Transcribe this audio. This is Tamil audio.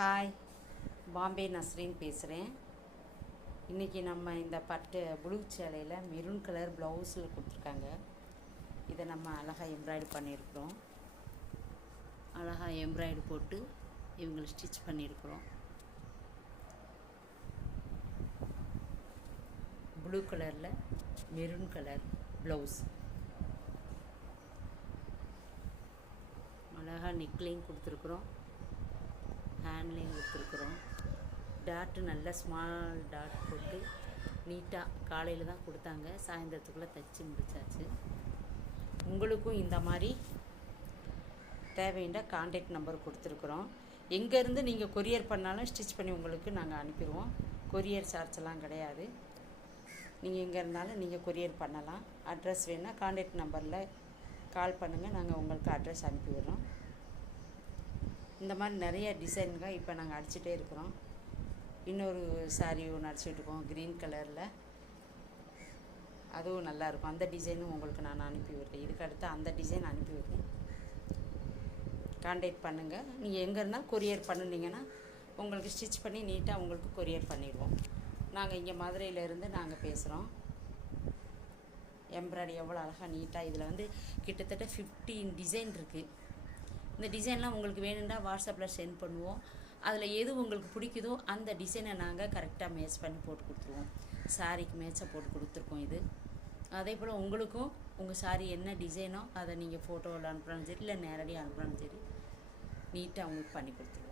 ஹாய், பாம்பே நஸ்ரீன் பேசுகிறேன். இன்றைக்கி நம்ம இந்த பட்டு ப்ளூ சேலையில் மெரூன் கலர் ப்ளவுஸில் கொடுத்துருக்காங்க. இதை நம்ம அழகாக எம்ப்ராய்டு பண்ணியிருக்கிறோம். அழகாக எம்ப்ராய்டு போட்டு இவங்களை ஸ்டிச் பண்ணியிருக்கிறோம். ப்ளூ கலரில் மெரூன் கலர் ப்ளவுஸ் அழகாக நெக்லையும் கொடுத்துருக்குறோம், ஹேண்ட்லேயும் கொடுத்துருக்குறோம். டாட்டு நல்ல ஸ்மால் டாட் போட்டு நீட்டாக காலையில் தான் கொடுத்தாங்க, சாயந்தரத்துக்குள்ளே தைச்சி முடித்தாச்சு. உங்களுக்கும் இந்த மாதிரி தேவையான கான்டாக்ட் நம்பர் கொடுத்துருக்குறோம். எங்கேருந்து நீங்கள் கொரியர் பண்ணாலும் ஸ்டிச் பண்ணி உங்களுக்கு நாங்கள் அனுப்பிடுவோம். கொரியர் சார்ஜெல்லாம் கிடையாது. நீங்கள் எங்கே இருந்தாலும் நீங்கள் கொரியர் பண்ணலாம். அட்ரஸ் வேணால் கான்டாக்ட் நம்பரில் கால் பண்ணுங்கள், நாங்கள் உங்களுக்கு அட்ரஸ் அனுப்பி விடுறோம். இந்த மாதிரி நிறைய டிசைன்கள் இப்போ நாங்கள் அடிச்சுட்டே இருக்கிறோம். இன்னொரு சாரீ ஒன்று அடிச்சுட்ருக்கோம் க்ரீன் கலரில், அதுவும் நல்லாயிருக்கும். அந்த டிசைனும் உங்களுக்கு நான் அனுப்பி விடுறேன். இதுக்கு அடுத்து அந்த டிசைன் அனுப்பி விடுறேன். கான்டாக்ட் பண்ணுங்கள். நீங்கள் எங்கே இருந்தால் கொரியர் பண்ணினீங்கன்னா உங்களுக்கு ஸ்டிச் பண்ணி நீட்டாக உங்களுக்கு கொரியர் பண்ணிடுவோம். நாங்கள் இங்கே மதுரையிலேருந்து நாங்கள் பேசுகிறோம். எம்ப்ராய்டரி எவ்வளோ அழகாக நீட்டாக இதில் வந்து கிட்டத்தட்ட 15 டிசைன் இருக்குது. இந்த டிசைன்லாம் உங்களுக்கு வேணும்னா வாட்ஸ்அப்பில் சென்ட் பண்ணுவோம். அதில் எது உங்களுக்கு பிடிக்குதோ அந்த டிசைனை நாங்கள் கரெக்டாக மேட்ச் பண்ணி போட்டு கொடுத்துருவோம். சாரீக்கு மேட்சாக போட்டு கொடுத்துருக்கோம். இது அதே போல் உங்களுக்கும் உங்கள் சாரீ என்ன டிசைனோ அதை நீங்கள் ஃபோட்டோவில் அனுப்புனாலும் சரி, இல்லை நேரடியாக அனுப்புனாலும் சரி, நீட்டாக உங்களுக்கு பண்ணி கொடுத்துருவோம்.